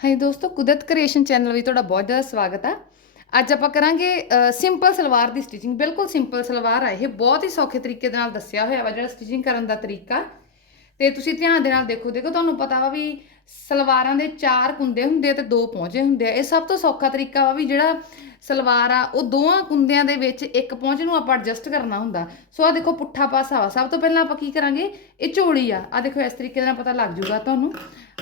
High ਦੋਸਤੋ, ਕੁਦਰਤ creation channel ਵਿੱਚ ਤੁਹਾਡਾ ਬਹੁਤ ਜ਼ਿਆਦਾ ਸਵਾਗਤ ਆ। ਅੱਜ ਆਪਾਂ ਕਰਾਂਗੇ ਸਿੰਪਲ ਸਲਵਾਰ ਦੀ ਸਟਿਚਿੰਗ ਬਿਲਕੁਲ ਸਿੰਪਲ ਸਲਵਾਰ ਆ ਇਹ। ਬਹੁਤ ਹੀ ਸੌਖੇ ਤਰੀਕੇ ਦੇ ਨਾਲ ਦੱਸਿਆ ਹੋਇਆ ਵਾ ਜਿਹੜਾ ਸਟਿਚਿੰਗ ਕਰਨ ਦਾ ਤਰੀਕਾ। ਤੇ ਤੁਸੀਂ ਧਿਆਨ ਦੇ ਨਾਲ ਦੇਖੋ ਦੇਖੋ ਤੁਹਾਨੂੰ ਪਤਾ ਵਾ ਵੀ ਸਲਵਾਰਾਂ ਦੇ ਚਾਰ ਕੁੰਦੇ ਹੁੰਦੇ ਆ ਤੇ ਦੋ ਪਹੁੰਚੇ ਹੁੰਦੇ ਆ। ਇਹ ਸਭ ਤੋਂ ਸੌਖਾ ਤਰੀਕਾ ਵਾ ਵੀ ਜਿਹੜਾ ਸਲਵਾਰ ਆ, ਉਹ ਦੋਵਾਂ ਕੁੰਦਿਆਂ ਦੇ ਵਿੱਚ ਇੱਕ ਪਹੁੰਚ ਨੂੰ ਆਪਾਂ ਐਡਜਸਟ ਕਰਨਾ ਹੁੰਦਾ। ਸੋ ਆ ਦੇਖੋ, ਪੁੱਠਾ ਪਾਸਾ ਵਾ। ਸਭ ਤੋਂ ਪਹਿਲਾਂ ਆਪਾਂ ਕੀ ਕਰਾਂਗੇ? ਇਹ ਝੋਲੀ ਆ। ਆ ਦੇਖੋ, ਇਸ ਤਰੀਕੇ ਨਾਲ ਪਤਾ ਲੱਗ ਜੂਗਾ ਤੁਹਾਨੂੰ।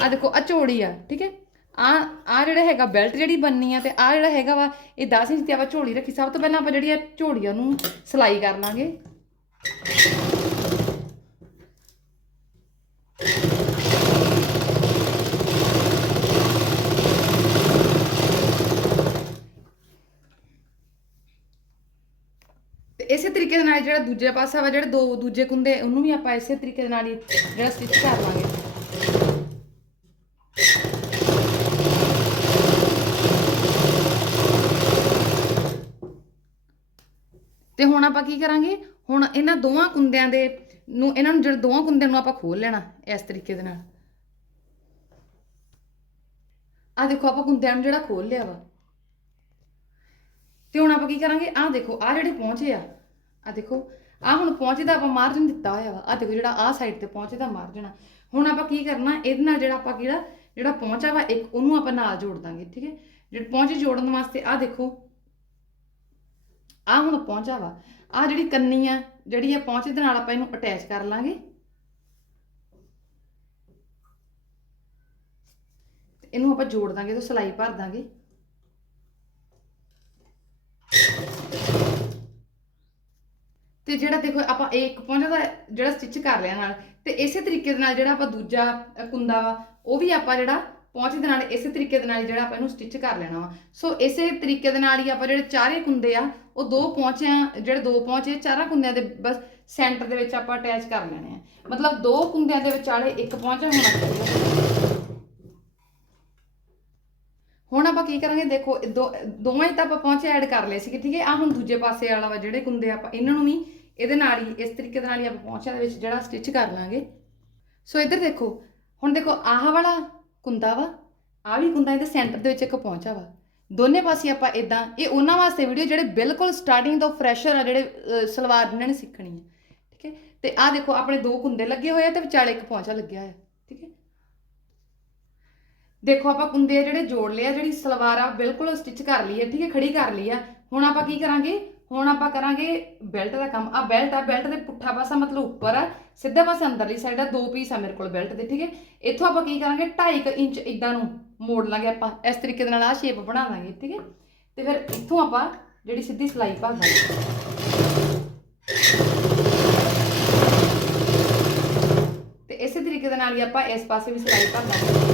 ਆ ਦੇਖੋ ਆ ਝੋਲੀ ਆ, ਠੀਕ ਹੈ? ਆ ਆ ਜਿਹੜਾ ਹੈਗਾ ਬੈਲਟ ਜਿਹੜੀ ਬੰਨੀ ਆ ਤੇ ਆ ਜਿਹੜਾ ਹੈਗਾ ਵਾ, ਇਹ 10 ਇੰਚ ਦੀ ਆਪਾਂ ਝੋਲੀ ਰੱਖੀ, ਸਭ ਤੋਂ ਪਹਿਲਾਂ ਆਪਾਂ ਜਿਹੜੀ ਆ ਝੋਲੀਆਂ ਨੂੰ ਸਿਲਾਈ ਕਰ ਲਾਂਗੇ। ਤੇ ਇਸੇ ਤਰੀਕੇ ਦੇ ਨਾਲ ਜਿਹੜਾ ਦੂਜੇ ਪਾਸਾ ਵਾ, ਜਿਹੜੇ ਦੋ ਦੂਜੇ ਕੁੰਦੇ, ਉਹਨੂੰ ਵੀ ਆਪਾਂ ਇਸੇ ਤਰੀਕੇ ਦੇ ਨਾਲ ਹੀ ਜਿਹੜਾ ਸਟਿਚ ਕਰ ਲਾਂਗੇ। ਤੇ ਹੁਣ ਆਪਾਂ ਕੀ ਕਰਾਂਗੇ? ਹੁਣ ਇਹਨਾਂ ਦੋਵਾਂ ਕੁੰਦਿਆਂ ਦੇ ਨੂੰ, ਇਹਨਾਂ ਨੂੰ ਜਿਹੜੇ ਦੋਵਾਂ ਕੁੰਦਿਆਂ ਨੂੰ ਆਪਾਂ ਖੋਲ ਲੈਣਾ ਇਸ ਤਰੀਕੇ ਦੇ ਨਾਲ। ਆ ਦੇਖੋ, ਆਪਾਂ ਕੁੰਦਿਆਂ ਨੂੰ ਜਿਹੜਾ ਖੋਲ ਲਿਆ ਵਾ। ਤੇ ਹੁਣ ਆਪਾਂ ਕੀ ਕਰਾਂਗੇ? ਆਹ ਦੇਖੋ ਆ ਜਿਹੜੇ ਪਹੁੰਚੇ ਆ ਆ ਦੇਖੋ ਆ ਹੁਣ ਪਹੁੰਚੇ ਦਾ ਆਪਾਂ ਮਾਰਜਨ ਦਿੱਤਾ ਹੋਇਆ ਵਾ। ਆ ਦੇਖੋ ਜਿਹੜਾ ਆ ਸਾਈਡ ਤੇ ਪਹੁੰਚੇ ਦਾ ਮਾਰਜਨ ਆ। ਹੁਣ ਆਪਾਂ ਕੀ ਕਰਨਾ, ਇਹਦੇ ਨਾਲ ਜਿਹੜਾ ਆਪਾਂ ਕਿਹੜਾ, ਜਿਹੜਾ ਪਹੁੰਚਾ ਵਾ, ਇੱਕ ਉਹਨੂੰ ਆਪਾਂ ਨਾਲ ਜੋੜ ਦਾਂਗੇ, ਠੀਕ ਹੈ? ਜਿਹੜਾ ਪਹੁੰਚੇ ਜੋੜਨ ਵਾਸਤੇ ਆ ਦੇਖੋ ਆ ਹੁਣ ਪਹੁੰਚਾ ਵਾ। ਆ ਜਿਹੜੀ ਕੰਨੀ ਆ, ਜਿਹੜੀ ਆ ਪਹੁੰਚੇ ਦੇ ਨਾਲ ਆਪਾਂ ਇਹਨੂੰ ਅਟੈਚ ਕਰ ਲਾਂਗੇ। ਇਹਨੂੰ ਆਪਾਂ ਜੋੜ ਦਾਂਗੇ ਤੇ ਸਲਾਈ ਭਰ ਦਾਂਗੇ। ਤੇ ਜਿਹੜਾ ਦੇਖੋ ਆਪਾਂ ਇੱਕ ਪਹੁੰਚਾ ਦਾ ਜਿਹੜਾ ਸਟਿਚ ਕਰ ਲਿਆ ਨਾਲ। ਤੇ ਇਸੇ ਤਰੀਕੇ ਦੇ ਨਾਲ ਜਿਹੜਾ ਆਪਾਂ ਦੂਜਾ ਕੁੰਦਾ ਵਾ, ਉਹ ਵੀ ਆਪਾਂ ਜਿਹੜਾ ਪਹੁੰਚ ਦੇ ਨਾਲ ਇਸੇ ਤਰੀਕੇ ਦੇ ਨਾਲ ਜਿਹੜਾ ਆਪਾਂ ਇਹਨੂੰ ਸਟਿਚ ਕਰ ਲੈਣਾ ਵਾ। ਸੋ ਇਸੇ ਤਰੀਕੇ ਦੇ ਨਾਲ ਹੀ ਆਪਾਂ ਜਿਹੜੇ ਚਾਰੇ ਕੁੰਦੇ ਆ, ਉਹ ਦੋ ਪਹੁੰਚਿਆਂ ਜਿਹੜੇ ਦੋ ਪਹੁੰਚੇ, ਚਾਰਾਂ ਕੁੰਦਿਆਂ ਦੇ ਬਸ ਸੈਂਟਰ ਦੇ ਵਿੱਚ ਆਪਾਂ ਅਟੈਚ ਕਰ ਲੈਣੇ ਆ। ਮਤਲਬ ਦੋ ਕੁੰਦਿਆਂ ਦੇ ਵਿਚਾਲੇ ਇੱਕ ਪਹੁੰਚਾ, ਹੋਣਾ ਚਾਹੀਦਾ ਹੁਣ ਆਪਾਂ ਕੀ ਕਰਾਂਗੇ? ਦੇਖੋ ਦੋ ਦੋਵਾਂ ਹੀ ਤਾਂ ਆਪਾਂ ਪਹੁੰਚੇ ਐਡ ਕਰ ਲਏ ਸੀਗੇ, ਠੀਕ ਹੈ? ਆ ਹੁਣ ਦੂਜੇ ਪਾਸੇ ਵਾਲਾ ਵਾ ਜਿਹੜੇ ਕੁੰਦੇ ਆਪਾਂ, ਇਹਨਾਂ ਨੂੰ ਵੀ ਇਹਦੇ ਨਾਲ ਹੀ, ਇਸ ਤਰੀਕੇ ਦੇ ਨਾਲ ਹੀ ਆਪਾਂ ਪਹੁੰਚਿਆਂ ਦੇ ਵਿੱਚ ਜਿਹੜਾ ਸਟਿਚ ਕਰ ਲਾਂਗੇ। ਸੋ ਇੱਧਰ ਦੇਖੋ, ਹੁਣ ਦੇਖੋ, ਆਹ ਵਾਲਾ ਕੁੰਦਾ ਵਾ? ਆ ਵੀ ਕੁੰਦਾ ਇਹਦੇ ਸੈਂਟਰ ਦੇ ਵਿੱਚ ਇੱਕ ਪਹੁੰਚਾ ਵਾ। ਦੋਨੇ ਪਾਸੇ ਆਪਾਂ ਇਦਾਂ ਇਹ ਉਹਨਾਂ ਵਾਸਤੇ ਵੀਡੀਓ ਜਿਹੜੇ ਬਿਲਕੁਲ ਸਟਾਰਟਿੰਗ ਤੋਂ ਫਰੈਸ਼ਰ ਆ, ਜਿਹੜੇ ਸਲਵਾਰ ਜਿਹਨਾਂ ਨੇ ਸਿੱਖਣੀ ਹੈ ਠੀਕ ਹੈ? ਤੇ ਆਹ ਦੇਖੋ, ਆਪਣੇ ਦੋ ਕੁੰਦੇ ਲੱਗੇ ਹੋਏ ਆ ਤੇ ਵਿਚਾਲੇ ਇੱਕ ਪਹੁੰਚਾ ਲੱਗਿਆ ਹੋਇਆ। ਠੀਕ ਹੈ? ਦੇਖੋ, ਆਪਾਂ ਕੁੰਦੇ ਜਿਹੜੇ ਜੋੜ ਲਿਆ ਜਿਹੜੀ ਸਲਵਾਰ ਆ, ਬਿਲਕੁਲ ਸਟਿਚ ਕਰ ਲਈ ਹੈ ਠੀਕ ਹੈ? ਖੜੀ ਕਰ ਲਈ ਆ। ਹੁਣ ਆਪਾਂ ਕੀ ਕਰਾਂਗੇ? ਹੁਣ ਆਪਾਂ ਕਰਾਂਗੇ ਬੈਲਟ ਦਾ ਕੰਮ। ਆ ਬੈਲਟ ਆ ਬੈਲਟ ਦੇ ਪੁੱਠਾ ਪਾਸਾ ਮਤਲਬ ਉੱਪਰ ਆ। ਸਿੱਧਾ ਪਾਸਾ ਅੰਦਰਲੀ ਸਾਈਡ ਆ, ਦੋ ਪੀਸ ਆ ਮੇਰੇ ਕੋਲ ਬੈਲਟ ਦੇ, ਠੀਕ ਹੈ? ਇੱਥੋਂ ਆਪਾਂ ਕੀ ਕਰਾਂਗੇ? 2.5 ਇੰਚ ਇਦਾਂ ਨੂੰ ਮੋੜ ਲਾਂਗੇ ਆਪਾਂ। ਇਸ ਤਰੀਕੇ ਦੇ ਨਾਲ ਆ ਸ਼ੇਪ ਬਣਾ ਲਾਂਗੇ, ਠੀਕ ਹੈ? ਤੇ ਫਿਰ ਇੱਥੋਂ ਆਪਾਂ ਜਿਹੜੀ ਸਿੱਧੀ ਸਲਾਈ ਭਰ ਦਾਂਗੇ ਤੇ ਇਸੇ ਤਰੀਕੇ ਦੇ ਨਾਲ ਹੀ ਆਪਾਂ ਇਸ ਪਾਸੇ ਵੀ ਸਲਾਈ ਭਰ ਦਾਂਗੇ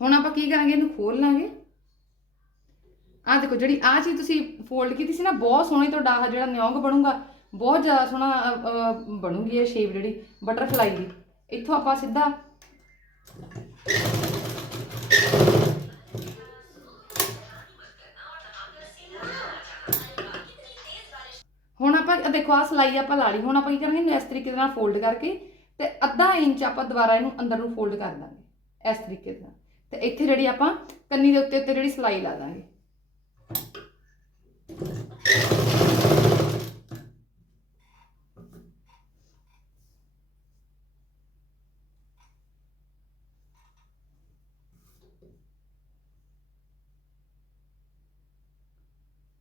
ਹੁਣ ਆਪਾਂ ਕੀ ਕਰਾਂਗੇ? ਇਹਨੂੰ ਖੋਲ ਲਾਂਗੇ। ਆਹ ਦੇਖੋ, ਜਿਹੜੀ ਆਹ ਚੀਜ਼ ਤੁਸੀਂ ਫੋਲਡ ਕੀਤੀ ਸੀ ਨਾ, ਬਹੁਤ ਸੋਹਣੀ ਤੁਹਾਡਾ ਆਹ ਜਿਹੜਾ ਨਿਯੋਗ ਬਣੂਗਾ, ਬਹੁਤ ਜ਼ਿਆਦਾ ਸੋਹਣਾ ਬਣੂਗੀ ਇਹ ਸ਼ੇਪ ਜਿਹੜੀ ਬਟਰਫਲਾਈ ਦੀ। ਇੱਥੋਂ ਆਪਾਂ ਸਿੱਧਾ ਹੁਣ ਆਪਾਂ ਦੇਖੋ ਆ ਸਲਾਈ ਆਪਾਂ ਲਾ ਲਈ, ਹੁਣ ਆਪਾਂ ਕੀ ਕਰਾਂਗੇ, ਇਸ ਤਰੀਕੇ ਦੇ ਨਾਲ ਫੋਲਡ ਕਰਕੇ ਤੇ ਅੱਧਾ ਇੰਚ ਆਪਾਂ ਦੁਬਾਰਾ ਇਹਨੂੰ ਅੰਦਰ ਨੂੰ ਫੋਲਡ ਕਰ ਦਾਂਗੇ, ਇਸ ਤਰੀਕੇ ਦੇ ਨਾਲ। ਤੇ ਇੱਥੇ ਜਿਹੜੀ ਆਪਾਂ ਕੰਨੀ ਦੇ ਉੱਤੇ ਉੱਤੇ ਜਿਹੜੀ ਸਲਾਈ ਲਾ ਦਾਂਗੇ।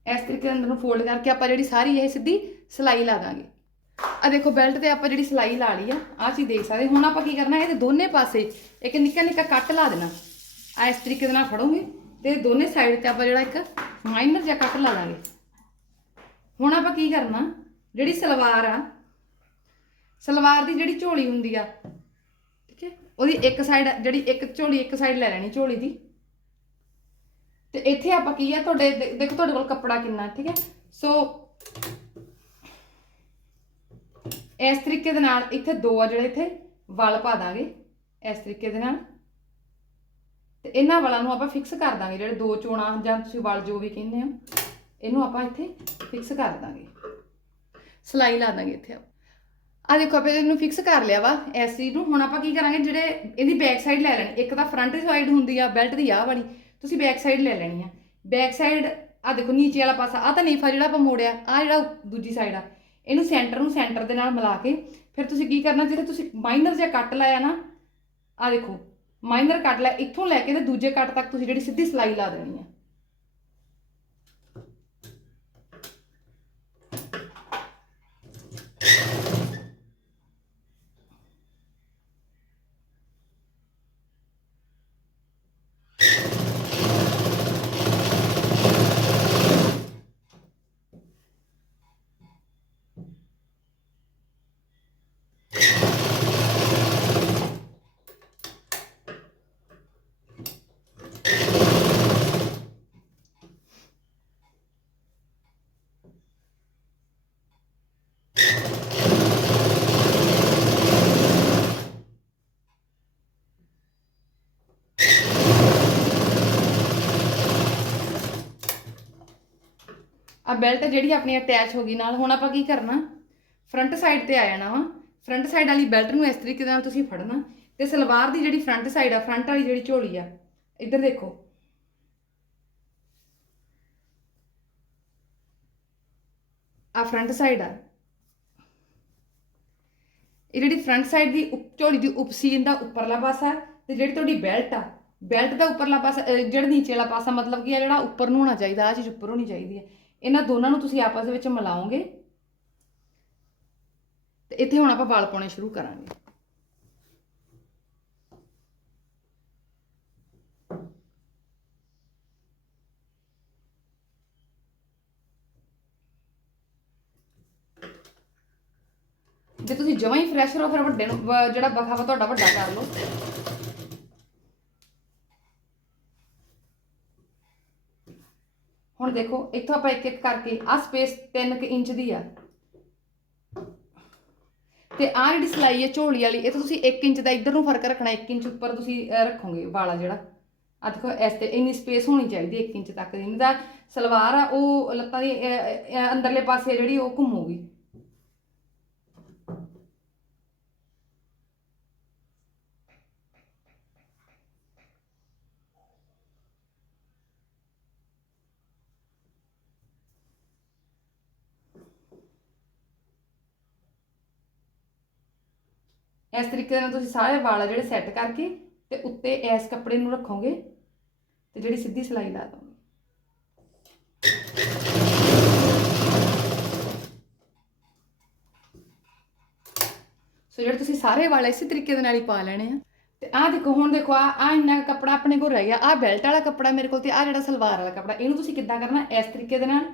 ਇਸ ਤਰੀਕੇ ਅੰਦਰ ਨੂੰ ਫੋਲਡ ਕਰਕੇ ਆਪਾਂ ਜਿਹੜੀ ਸਾਰੀ ਇਹ ਸਿੱਧੀ ਸਿਲਾਈ ਲਾ ਦਾਂਗੇ। ਆ ਦੇਖੋ ਬੈਲਟ ਤੇ ਆਪਾਂ ਜਿਹੜੀ ਸਿਲਾਈ ਲਾ ਲਈ ਆ ਆ ਚੀਜ਼ ਦੇਖ ਸਕਦੇ। ਹੁਣ ਆਪਾਂ ਕੀ ਕਰਨਾ, ਇਹਦੇ ਦੋਨੇ ਪਾਸੇ ਇੱਕ ਨਿੱਕਾ ਨਿੱਕਾ ਕੱਟ ਲਾ ਦੇਣਾ। ਆ ਇਸ ਤਰੀਕੇ ਦੇ ਨਾਲ ਫੜੋਗੇ ਤੇ ਦੋਨੇ ਸਾਈਡ ਤੇ ਆਪਾਂ ਜਿਹੜਾ ਇੱਕ ਮਾਈਨਰ ਜਿਹਾ ਕੱਟ ਲਾ ਦਾਂਗੇ। ਹੁਣ ਆਪਾਂ ਕੀ ਕਰਨਾ, ਜਿਹੜੀ ਸਲਵਾਰ ਆ, ਸਲਵਾਰ ਦੀ ਜਿਹੜੀ ਝੋਲੀ ਹੁੰਦੀ ਆ, ਠੀਕ ਹੈ, ਉਹਦੀ ਇੱਕ ਸਾਈਡ ਜਿਹੜੀ ਇੱਕ ਝੋਲੀ ਇੱਕ ਸਾਈਡ ਲੈ ਲੈਣੀ ਝੋਲੀ ਦੀ। ਤੇ ਇੱਥੇ ਆਪਾਂ ਕੀ ਆ, ਤੁਹਾਡੇ ਦੇ- ਦੇਖੋ ਤੁਹਾਡੇ ਕੋਲ ਕੱਪੜਾ ਕਿੰਨਾ, ਠੀਕ ਹੈ? ਸੋ ਇਸ ਤਰੀਕੇ ਦੇ ਨਾਲ ਇੱਥੇ ਦੋ ਆ ਜਿਹੜੇ ਇੱਥੇ, ਵਲ ਪਾ ਦਾਂਗੇ ਇਸ ਤਰੀਕੇ ਦੇ ਨਾਲ। ਤੇ ਇਹਨਾਂ ਵਾਲਾਂ ਨੂੰ ਆਪਾਂ ਫਿਕਸ ਕਰ ਦਾਂਗੇ, ਜਿਹੜੇ ਦੋ ਚੋਣਾਂ ਜਾਂ ਤੁਸੀਂ ਵਲ ਜੋ ਵੀ ਕਹਿੰਦੇ ਹੋ, ਇਹਨੂੰ ਆਪਾਂ ਇੱਥੇ ਫਿਕਸ ਕਰ ਦਾਂਗੇ। ਸਲਾਈ ਲਾ ਦਾਂਗੇ ਇੱਥੇ ਆ ਦੇਖੋ, ਆਪਾਂ ਇਹਨੂੰ ਫਿਕਸ ਕਰ ਲਿਆ ਵਾ, ਇਸ ਚੀਜ਼ ਨੂੰ। ਹੁਣ ਆਪਾਂ ਕੀ ਕਰਾਂਗੇ, ਜਿਹੜੇ ਇਹਦੀ ਬੈਕ ਸਾਈਡ ਲੈ ਲੈਣੀ, ਇੱਕ ਤਾਂ ਫਰੰਟ ਸਾਈਡ ਹੁੰਦੀ ਆ ਬੈਲਟ ਦੀ ਆਹ ਵਾਲੀ ਤੁਸੀਂ ਬੈਕ ਸਾਈਡ ਲੈ ਲੈਣੀ ਆ। ਬੈਕ ਸਾਈਡ ਆ ਦੇਖੋ ਨੀਚੇ ਵਾਲਾ ਪਾਸਾ ਆ ਤਾਂ ਨੀਫਾ ਜਿਹੜਾ ਆਪਾਂ ਮੋੜਿਆ ਆ ਜਿਹੜਾ ਦੂਜੀ ਸਾਈਡ ਆ। ਇਹਨੂੰ ਸੈਂਟਰ ਨੂੰ ਸੈਂਟਰ ਦੇ ਨਾਲ ਮਿਲਾ ਕੇ ਫਿਰ ਤੁਸੀਂ ਕੀ ਕਰਨਾ, ਜਿੱਥੇ ਤੁਸੀਂ ਮਾਈਨਰ ਜਿਹਾ ਕੱਟ ਲਾਇਆ ਨਾ ਆ ਦੇਖੋ ਮਾਈਨਰ ਕੱਟ ਲਿਆ, ਇੱਥੋਂ ਲੈ ਕੇ ਤੇ ਦੂਜੇ ਕੱਟ ਤੱਕ ਤੁਸੀਂ ਜਿਹੜੀ ਸਿੱਧੀ ਸਲਾਈ ਲਾ ਦੇਣੀ ਆ। ਬੈਲਟ ਜਿਹੜੀ ਆਪਣੀ ਅਟੈਚ ਹੋ ਗਈ ਨਾਲ, ਹੁਣ ਆਪਾਂ ਕੀ ਕਰਨਾ? ਫਰੰਟ ਸਾਈਡ ਤੇ ਆ ਜਾਣਾ ਵਾ। ਫਰੰਟ ਸਾਈਡ ਵਾਲੀ ਬੈਲਟ ਨੂੰ ਇਸ ਤਰੀਕੇ ਨਾਲ ਤੁਸੀਂ ਫੜਨਾ ਤੇ ਸਲਵਾਰ ਦੀ ਜਿਹੜੀ ਫਰੰਟ ਸਾਈਡ ਆ ਫਰੰਟ ਵਾਲੀ ਜਿਹੜੀ ਝੋਲੀ ਆ, ਇੱਧਰ ਦੇਖੋ। ਆ ਫਰੰਟ ਸਾਈਡ ਆ। ਇਹ ਜਿਹੜੀ ਫਰੰਟ ਸਾਈਡ ਦੀ ਝੋਲੀ ਦੀ ਉਪਸੀਨ ਦਾ ਉੱਪਰਲਾ ਪਾਸਾ ਤੇ ਜਿਹੜੀ ਤੁਹਾਡੀ ਬੈਲਟ ਆ ਬੈਲਟ ਦਾ ਉੱਪਰਲਾ ਪਾਸਾ ਜਿਹੜਾ ਨੀਚੇ ਵਾਲਾ ਪਾਸਾ ਮਤਲਬ ਕੀ ਆ, ਜਿਹੜਾ ਉੱਪਰ ਨੂੰ ਹੋਣਾ ਚਾਹੀਦਾ ਆ ਚੀਜ਼ ਉੱਪਰ ਹੋਣੀ ਚਾਹੀਦੀ ਹੈ ਇਹਨਾਂ ਦੋਨਾਂ ਨੂੰ ਤੁਸੀਂ ਆਪਸ ਦੇ ਵਿੱਚ ਮਿਲਾਓਗੇ ਤੇ ਇੱਥੇ ਹੁਣ ਆਪਾਂ ਵਾਲ ਪਾਉਣੇ ਸ਼ੁਰੂ ਕਰਾਂਗੇ। ਜੇ ਤੁਸੀਂ ਜਮਾਂ ਹੀ ਫਰੈਸ਼ਰ ਹੋ ਫਿਰ ਵੱਡੇ ਨੂੰ ਜਿਹੜਾ ਬਖਾਵਾ ਤੁਹਾਡਾ ਵੱਡਾ ਕਰ ਲਓ। ਹੁਣ ਦੇਖੋ, ਇੱਥੋਂ ਆਪਾਂ ਇੱਕ ਇੱਕ ਕਰਕੇ ਆ ਸਪੇਸ 3 ਇੰਚ ਦੀ ਆ। ਤੇ ਆ ਜਿਹੜੀ ਸਲਾਈ ਹੈ ਝੋਲੀ ਵਾਲੀ, ਇਹ ਤਾਂ ਤੁਸੀਂ 1 ਇੰਚ ਦਾ ਇੱਧਰ ਨੂੰ ਫ਼ਰਕ ਰੱਖਣਾ 1 ਇੰਚ ਉੱਪਰ ਤੁਸੀਂ ਰੱਖੋਗੇ ਵਾਲਾ ਜਿਹੜਾ। ਆ ਦੇਖੋ, ਇਸ ਤੇ ਇੰਨੀ ਸਪੇਸ ਹੋਣੀ ਚਾਹੀਦੀ 1 ਇੰਚ ਤੱਕ ਦੀ। ਨਹੀਂ ਤਾਂ ਸਲਵਾਰ ਆ, ਉਹ ਲੱਤਾਂ ਦੀ ਅੰਦਰਲੇ ਪਾਸੇ ਜਿਹੜੀ, ਉਹ ਘੁੰਮੂਗੀ। ਇਸ ਤਰੀਕੇ ਨਾਲ ਤੁਸੀਂ ਸਾਰੇ ਵਾਲ ਜਿਹੜੇ ਸੈੱਟ ਕਰਕੇ ਤੇ ਉੱਤੇ ਇਸ ਕੱਪੜੇ ਨੂੰ ਰੱਖੋਗੇ ਤੇ ਜਿਹੜੀ ਸਿੱਧੀ ਸਲਾਈ ਲਾ ਦੋਗੇ। ਸੋ ਜਿਹੜੇ ਤੁਸੀਂ ਸਾਰੇ ਵਾਲ ਇਸੇ ਤਰੀਕੇ ਦੇ ਨਾਲ ਹੀ ਪਾ ਲੈਣੇ ਆ। ਤੇ ਆਹ ਦੇਖੋ, ਹੁਣ ਦੇਖੋ ਆ ਆ ਇੰਨਾ ਕੁ ਕੱਪੜਾ ਆਪਣੇ ਕੋਲ ਰਹਿ ਗਿਆ। ਆ ਬੈਲਟ ਵਾਲਾ ਕੱਪੜਾ ਮੇਰੇ ਕੋਲ ਤੇ ਆ ਜਿਹੜਾ ਸਲਵਾਰ ਵਾਲਾ ਕੱਪੜਾ, ਇਹਨੂੰ ਤੁਸੀਂ ਕਿੱਦਾਂ ਕਰਨਾ? ਇਸ ਤਰੀਕੇ ਦੇ ਨਾਲ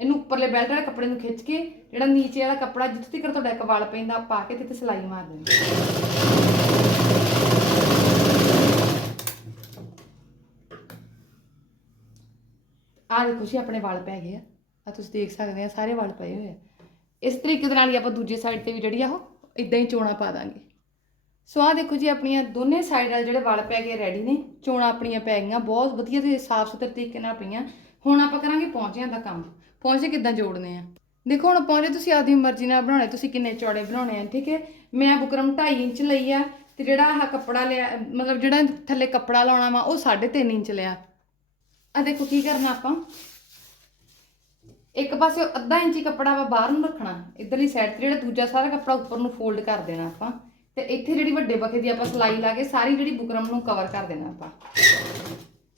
ਇਹਨੂੰ ਉੱਪਰਲੇ ਬੈਲਟ ਵਾਲੇ ਕੱਪੜੇ ਨੂੰ ਖਿੱਚ ਕੇ, ਜਿਹੜਾ ਨੀਚੇ ਵਾਲਾ ਕੱਪੜਾ ਜਿੱਥੇ ਤੱਕ ਤੁਹਾਡਾ ਇੱਕ ਵਾਲ ਪੈਂਦਾ, ਪਾ ਕੇ ਤੇ ਤੇ ਸਲਾਈ ਮਾਰ ਦੇਣੀ। ਆਹ ਦੇਖੋ ਜੀ, ਆਪਣੇ ਵਾਲ ਪੈ ਗਏ ਆ। ਆ ਤੁਸੀਂ ਦੇਖ ਸਕਦੇ ਆ, ਸਾਰੇ ਵਾਲ ਪਏ ਹੋਏ ਆ। ਇਸ ਤਰੀਕੇ ਦੇ ਨਾਲ ਹੀ ਆਪਾਂ ਦੂਜੀ ਸਾਈਡ ਤੇ ਵੀ ਜਿਹੜੀ ਆ ਉਹ ਇਦਾਂ ਹੀ ਚੋਣਾ ਪਾ ਦਾਂਗੇ। ਸੋ ਆਹ ਦੇਖੋ ਜੀ, ਆਪਣੀਆਂ ਦੋਨੇ ਸਾਈਡ ਵਾਲੇ ਜਿਹੜੇ ਵਾਲ ਪੈ ਗਏ ਰੈਡੀ ਨੇ, ਚੋਣਾ ਆਪਣੀਆਂ ਪੈ ਗਈਆਂ, ਬਹੁਤ ਵਧੀਆ ਤੇ ਸਾਫ਼ ਸੁਥਰੇ ਤਰੀਕੇ ਨਾਲ ਪਈਆਂ। ਹੁਣ ਆਪਾਂ ਕਰਾਂਗੇ ਪੌਂਚਿਆਂ ਦਾ ਕੰਮ। ਪੌਂਚੇ ਕਿੱਦਾਂ ਜੋੜਨੇ ਆ? ਦੇਖੋ ਹੁਣ ਪੌਂਚੇ ਤੁਸੀਂ ਆਪਦੀ ਮਰਜ਼ੀ ਨਾਲ ਬਣਾਉਣੇ, ਤੁਸੀਂ ਕਿੰਨੇ ਚੌੜੇ ਬਣਾਉਣੇ ਆ, ਠੀਕ ਹੈ? ਮੈਂ ਬੁਕਰਮ 2.5 ਇੰਚ ਲਈ ਆ ਤੇ ਜਿਹੜਾ ਆਹ ਕੱਪੜਾ ਲਿਆ, ਮਤਲਬ ਜਿਹੜਾ ਥੱਲੇ ਕੱਪੜਾ ਲਾਉਣਾ ਵਾ, ਉਹ 3.5 ਇੰਚ ਲਿਆ। ਆ ਦੇਖੋ ਕੀ ਕਰਨਾ ਆਪਾਂ? ਇੱਕ ਪਾਸੇ ਅੱਧਾ ਇੰਚੀ ਕੱਪੜਾ ਵਾ ਬਾਹਰ ਨੂੰ ਰੱਖਣਾ, ਇਧਰਲੀ ਸਾਈਡ ਤੇ ਜਿਹੜਾ ਦੂਜਾ ਸਾਰਾ ਕੱਪੜਾ ਉੱਪਰ ਨੂੰ ਫੋਲਡ ਕਰ ਦੇਣਾ ਆਪਾਂ। ਤੇ ਇੱਥੇ ਜਿਹੜੀ ਵੱਡੇ ਬਖੇ ਦੀ ਆਪਾਂ ਸਲਾਈ ਲਾ ਕੇ ਸਾਰੀ ਜਿਹੜੀ ਬੁਕਰਮ ਨੂੰ ਕਵਰ ਕਰ ਦੇਣਾ ਆਪਾਂ।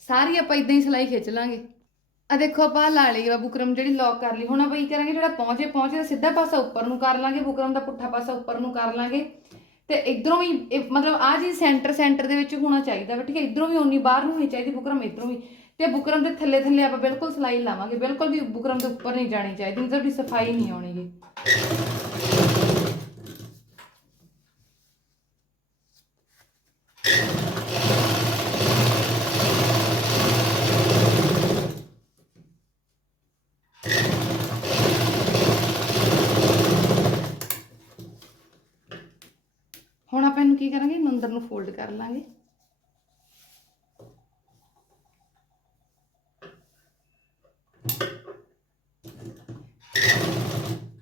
ਸਾਰੀ ਆਪਾਂ ਇਦਾਂ ਹੀ ਸਲਾਈ ਖਿੱਚ ਲਾਂਗੇ। ਆ ਦੇਖੋ ਆਪਾਂ ਲਾ ਲਈ ਵਾ ਬੁਕਰਮ ਜਿਹੜੀ ਲੌਕ ਕਰ ਲਈ। ਹੁਣ ਆਪਾਂ ਕੀ ਕਰਾਂਗੇ, ਜਿਹੜਾ ਪਹੁੰਚੇ ਪਹੁੰਚੇ ਦਾ ਸਿੱਧਾ ਪਾਸਾ ਉੱਪਰ ਨੂੰ ਕਰ ਲਾਂਗੇ, ਬੁਕਰਮ ਦਾ ਪੁੱਠਾ ਪਾਸਾ ਉੱਪਰ ਨੂੰ ਕਰ ਲਾਂਗੇ। ਤੇ ਇਧਰੋਂ ਵੀ ਮਤਲਬ ਆ ਜੀ ਸੈਂਟਰ ਸੈਂਟਰ ਦੇ ਵਿੱਚ ਹੋਣਾ ਚਾਹੀਦਾ ਵਾ, ਠੀਕ ਹੈ? ਇਧਰੋਂ ਵੀ ਓਨੀ ਬਾਹਰ ਨੂੰ ਹੋਣੀ ਚਾਹੀਦੀ, ਬੁਕਰਮ ਇਧਰੋਂ ਵੀ। ਤੇ ਬੁਕਰਮ ਦੇ ਥੱਲੇ ਥੱਲੇ ਆਪਾਂ ਬਿਲਕੁਲ ਸਲਾਈ ਲਾਵਾਂਗੇ, ਬਿਲਕੁਲ ਵੀ ਬੁਕਰਮ ਦੇ ਉੱਪਰ ਨਹੀਂ ਜਾਣੀ ਚਾਹੀਦੀ ਨਹੀਂ ਤਾਂ ਵੀ ਸਫ਼ਾਈ ਨਹੀਂ ਆਉਣੀ ਗੀ ਹੁਣ ਆਪਾਂ ਇਹਨੂੰ ਕੀ ਕਰਾਂਗੇ, ਇਹਨੂੰ ਅੰਦਰ ਨੂੰ ਫੋਲਡ ਕਰ ਲਾਂਗੇ।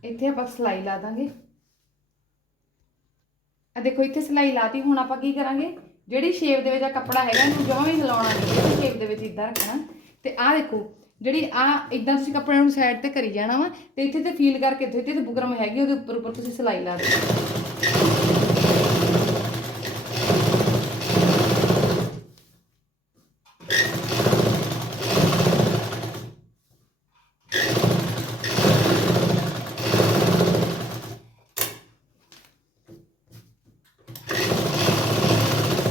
ਇੱਥੇ ਆਪਾਂ ਸਿਲਾਈ ਲਾ ਦਾਂਗੇ। ਆ ਦੇਖੋ, ਇੱਥੇ ਸਿਲਾਈ ਲਾਤੀ, ਹੁਣ ਆਪਾਂ ਕੀ ਕਰਾਂਗੇ? ਜਿਹੜੀ ਸ਼ੇਪ ਦੇ ਵਿੱਚ ਆ ਕੱਪੜਾ ਹੈਗਾ, ਇਹਨੂੰ ਜਮਾਂ ਵੀ ਹਿਲਾਉਣਾ ਨਹੀਂ, ਇਹਦੀ ਸ਼ੇਪ ਦੇ ਵਿੱਚ ਇਦਾਂ ਰੱਖਣਾ। ਤੇ ਆਹ ਦੇਖੋ, ਜਿਹੜੀ ਆ ਇਦਾਂ ਤੁਸੀਂ ਕੱਪੜੇ ਨੂੰ ਸਾਈਡ ਤੇ ਕਰੀ ਜਾਣਾ ਵਾ, ਤੇ ਇੱਥੇ ਤੇ ਫੀਲ ਕਰਕੇ, ਇੱਥੇ ਤੇ ਬੁਕਰਮ ਹੈਗੀ, ਉਹਦੇ ਉੱਪਰ ਉੱਪਰ ਤੁਸੀਂ ਸਿਲਾਈ ਲਾ ਦਿਓ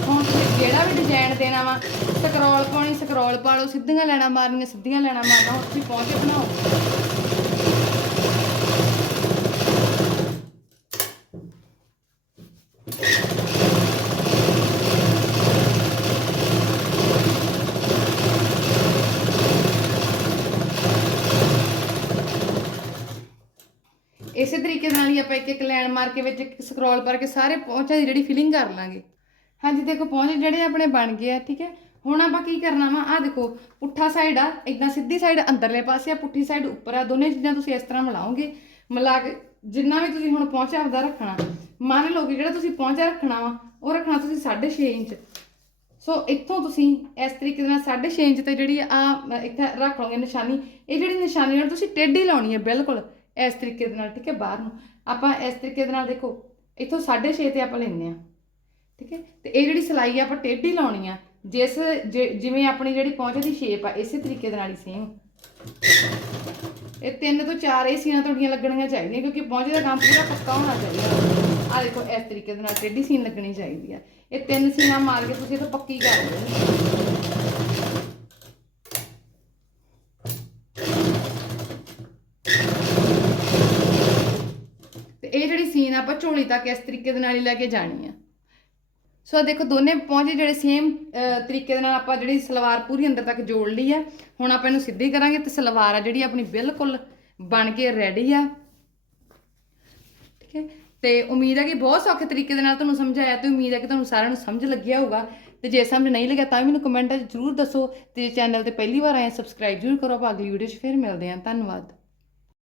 ਹੁਣ ਤੁਸੀਂ ਜਿਹੜਾ ਵੀ ਡਿਜ਼ਾਈਨ ਦੇਣਾ ਵਾ। ਸਕਰੋਲ ਪਾਉਣੀ, ਸਕਰੋਲ ਪਾ ਲਓ ਸਿੱਧੀਆਂ ਲੈਣਾ ਮਾਰਨੀਆਂ, ਸਿੱਧੀਆਂ ਲੈਣਾ ਮਾਰਨਾ ਹੁਣ ਤੁਸੀਂ ਪਹੁੰਚ ਕੇ ਬਣਾਓ। ਇਸੇ ਤਰੀਕੇ ਨਾਲ ਹੀ ਆਪਾਂ ਇੱਕ ਇੱਕ ਲਾਈਨ ਮਾਰ ਕੇ ਵਿੱਚ ਸਕਰੋਲ ਕਰਕੇ ਸਾਰੇ ਪਹੁੰਚਾਂ ਦੀ ਜਿਹੜੀ ਫਿਲਿੰਗ ਕਰ ਲਾਂਗੇ। ਹਾਂਜੀ, ਦੇਖੋ ਪਹੁੰਚ ਜਿਹੜੇ ਆਪਣੇ ਬਣ ਗਏ ਆ, ਠੀਕ ਹੈ? ਹੁਣ ਆਪਾਂ ਕੀ ਕਰਨਾ ਵਾ? ਆ ਦੇਖੋ, ਪੁੱਠਾ ਸਾਈਡ ਆ ਇਦਾਂ ਸਿੱਧੀ ਸਾਈਡ ਅੰਦਰਲੇ ਪਾਸੇ ਆ, ਪੁੱਠੀ ਸਾਈਡ ਉੱਪਰ ਆ, ਦੋਨੇ ਚੀਜ਼ਾਂ ਤੁਸੀਂ ਇਸ ਤਰ੍ਹਾਂ ਮਿਲਾਓਗੇ। ਮਿਲਾ ਕੇ ਜਿੰਨਾ ਵੀ ਤੁਸੀਂ ਹੁਣ ਪਹੁੰਚਾ ਆਪਦਾ ਰੱਖਣਾ। ਮੰਨ ਲਓ ਕਿ ਜਿਹੜਾ ਤੁਸੀਂ ਪਹੁੰਚਾ ਰੱਖਣਾ ਵਾ, ਉਹ ਰੱਖਣਾ ਤੁਸੀਂ 6.5 ਇੰਚ। ਸੋ ਇੱਥੋਂ ਤੁਸੀਂ ਇਸ ਤਰੀਕੇ ਦੇ ਨਾਲ 6.5 ਇੰਚ ਤੇ ਜਿਹੜੀ ਆ ਇੱਥੇ ਰੱਖ ਲਓਗੇ ਨਿਸ਼ਾਨੀ। ਇਹ ਜਿਹੜੀ ਨਿਸ਼ਾਨੀ ਨਾਲ ਤੁਸੀਂ ਟੇਢੀ ਲਾਉਣੀ ਹੈ ਬਿਲਕੁਲ ਇਸ ਤਰੀਕੇ ਦੇ ਨਾਲ, ਠੀਕ ਹੈ, ਬਾਹਰ ਨੂੰ। ਆਪਾਂ ਇਸ ਤਰੀਕੇ ਦੇ ਨਾਲ ਦੇਖੋ, ਇੱਥੋਂ 6.5 ਤੇ ਆਪਾਂ ਲੈਂਦੇ ਆ ਠੀਕ ਹੈ? ਤੇ ਇਹ ਜਿਹੜੀ ਸਲਾਈ ਆ, ਆਪਾਂ ਟੇਢੀ ਲਾਉਣੀ ਆ। ਜਿਸ ਜਿਵੇਂ ਆਪਣੀ ਜਿਹੜੀ ਪਹੁੰਚ ਦੀ ਸ਼ੇਪ ਆ, ਇਸੇ ਤਰੀਕੇ ਦੇ ਨਾਲ ਹੀ ਸੇਮ ਇਹ ਤਿੰਨ ਤੋਂ ਚਾਰ ਇਹ ਸੀਨਾਂ ਤੁਹਾਡੀਆਂ ਲੱਗਣੀਆਂ ਚਾਹੀਦੀਆਂ, ਕਿਉਂਕਿ ਪਹੁੰਚ ਦਾ ਕੰਮ ਪੂਰਾ ਪੱਕਾ ਹੋਣਾ ਚਾਹੀਦਾ। ਆ ਦੇਖੋ, ਇਸ ਤਰੀਕੇ ਦੇ ਨਾਲ ਟੇਢੀ ਸੀਨ ਲੱਗਣੀ ਚਾਹੀਦੀ ਆ। ਇਹ ਤਿੰਨ ਸੀਨਾਂ ਮਾਰ ਕੇ ਤੁਸੀਂ ਇਹ ਤਾਂ ਪੱਕੀ ਕਰ ਦਿਓ। ਤੇ ਇਹ ਜਿਹੜੀ ਸੀਨ ਆਪਾਂ ਝੋਲੀ ਤੱਕ ਇਸ ਤਰੀਕੇ ਦੇ ਨਾਲ ਹੀ ਲੈ ਕੇ ਜਾਣੀ ਆ। ਸੋ ਦੇਖੋ, ਦੋਨੇ ਪਹੁੰਚੇ ਜਿਹੜੇ ਸੇਮ ਤਰੀਕੇ ਦੇ ਨਾਲ ਆਪਾਂ ਜਿਹੜੀ ਸਲਵਾਰ ਪੂਰੀ ਅੰਦਰ ਤੱਕ ਜੋੜ ਲਈ ਆ। ਹੁਣ ਆਪਾਂ ਇਹਨੂੰ ਸਿੱਧੀ ਕਰਾਂਗੇ ਤੇ ਸਲਵਾਰ ਆ ਜਿਹੜੀ ਆਪਣੀ ਬਿਲਕੁਲ ਬਣ ਕੇ ਰੈਡੀ ਆ। ਠੀਕ ਹੈ? ਤੇ ਉਮੀਦ ਹੈ ਕਿ ਬਹੁਤ ਸੌਖੇ ਤਰੀਕੇ ਦੇ ਨਾਲ ਤੁਹਾਨੂੰ ਸਮਝਾਇਆ ਤੇ ਉਮੀਦ ਹੈ ਕਿ ਤੁਹਾਨੂੰ ਸਾਰਿਆਂ ਨੂੰ ਸਮਝ ਲੱਗਿਆ ਹੋਊਗਾ। ਤੇ ਜੇ ਸਮਝ ਨਹੀਂ ਲੱਗਿਆ ਤਾਂ ਵੀ ਮੈਨੂੰ ਕਮੈਂਟ 'ਚ ਜ਼ਰੂਰ ਦੱਸੋ ਤੇ ਚੈਨਲ ਤੇ ਪਹਿਲੀ ਵਾਰ ਆਏ ਸਬਸਕ੍ਰਾਈਬ ਜ਼ਰੂਰ ਕਰੋ। ਆਪਾਂ ਅਗਲੀ ਵੀਡੀਓ 'ਚ ਫਿਰ ਮਿਲਦੇ ਹਾਂ। ਧੰਨਵਾਦ।